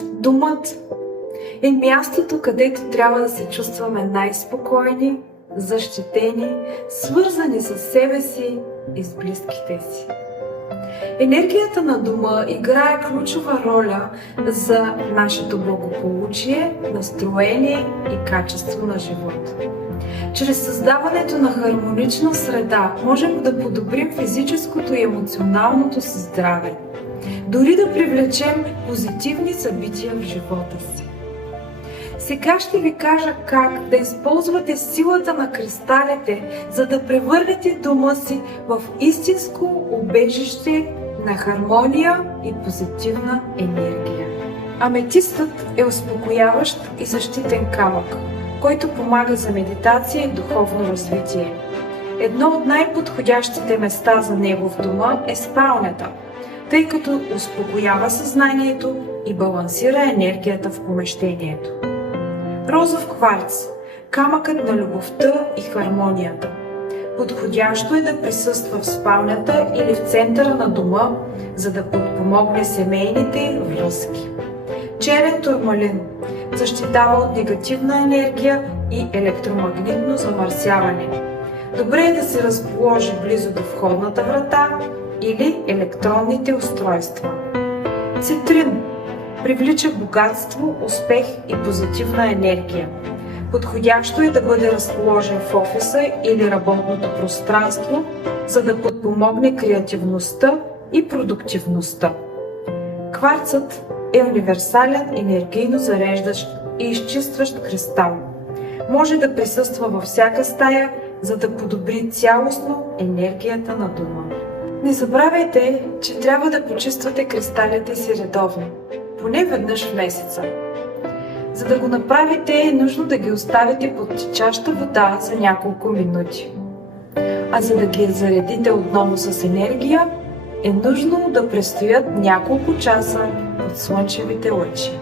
Домът е мястото, където трябва да се чувстваме най-спокойни, защитени, свързани с себе си и с близките си. Енергията на дома играе ключова роля за нашето благополучие, настроение и качество на живот. Чрез създаването на хармонична среда можем да подобрим физическото и емоционалното си здраве, дори да привлечем позитивни събития в живота си. Сега ще ви кажа как да използвате силата на кристалите, за да превърнете дома си в истинско убежище на хармония и позитивна енергия. Аметистът е успокояващ и защитен камък, който помага за медитация и духовно развитие. Едно от най-подходящите места за него в дома е спалнята, тъй като успокоява съзнанието и балансира енергията в помещението. Розов кварц – камъкът на любовта и хармонията. Подходящо е да присъства в спалнята или в центъра на дома, за да подпомогне семейните връзки. Черен турмалин защитава от негативна енергия и електромагнитно замърсяване. Добре е да се разположи близо до входната врата или електронните устройства. Цитрин привлича богатство, успех и позитивна енергия. Подходящо е да бъде разположен в офиса или работното пространство, за да подпомогне креативността и продуктивността. Кварцът е универсален енергийно зареждащ и изчистващ кристал. Може да присъства във всяка стая, за да подобри цялостно енергията на дома. Не забравяйте, че трябва да почиствате кристалите си редовно, поне веднъж в месеца. За да го направите, е нужно да ги оставите под течаща вода за няколко минути. А за да ги заредите отново с енергия, е нужно да престоят няколко часа под слънчевите лъчи.